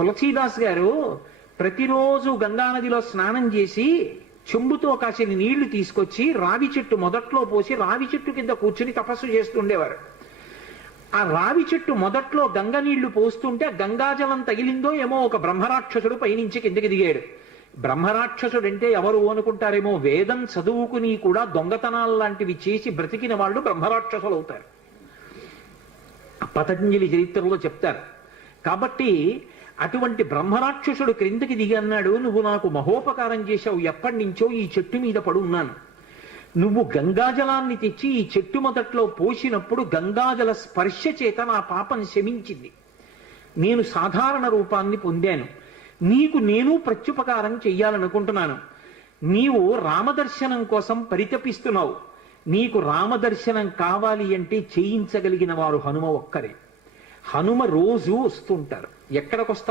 తులసీదాస్ గారు ప్రతిరోజు గంగానదిలో స్నానం చేసి చెంబుతో కాసిన నీళ్లు తీసుకొచ్చి రావి చెట్టు మొదట్లో పోసి రావి చెట్టు కింద కూర్చుని తపస్సు చేస్తుండేవారు. ఆ రావి చెట్టు మొదట్లో గంగ నీళ్లు పోస్తుంటే గంగాజలం తగిలిందో ఏమో ఒక బ్రహ్మరాక్షసుడు పైనుంచి కిందకి దిగాడు. బ్రహ్మరాక్షసుడు అంటే ఎవరు అనుకుంటారేమో, వేదం చదువుకుని కూడా దొంగతనాలు లాంటివి చేసి బ్రతికిన వాళ్ళు బ్రహ్మరాక్షసులు అవుతారు. పతంజలి చరిత్రలో చెప్తారు. కాబట్టి అటువంటి బ్రహ్మరాక్షసుడు క్రిందకి దిగి అన్నాడు, నువ్వు నాకు మహోపకారం చేశావు, ఎప్పటి నుంచో ఈ చెట్టు మీద పడున్నాను. నువ్వు గంగాజలాన్ని తెచ్చి ఈ చెట్టు మొదట్లో పోసినప్పుడు గంగాజల స్పర్శ చేత నా పాపం శమించింది. నేను సాధారణ రూపాన్ని పొందాను. నీకు నేను ప్రత్యుపకారం చెయ్యాలనుకుంటున్నాను. నీవు రామదర్శనం కోసం పరితపిస్తున్నావు. నీకు రామదర్శనం కావాలి అంటే చేయించగలిగిన వారు హనుమ ఒక్కరే. హనుమ రోజు వస్తుంటారు. ఎక్కడికొస్తారు?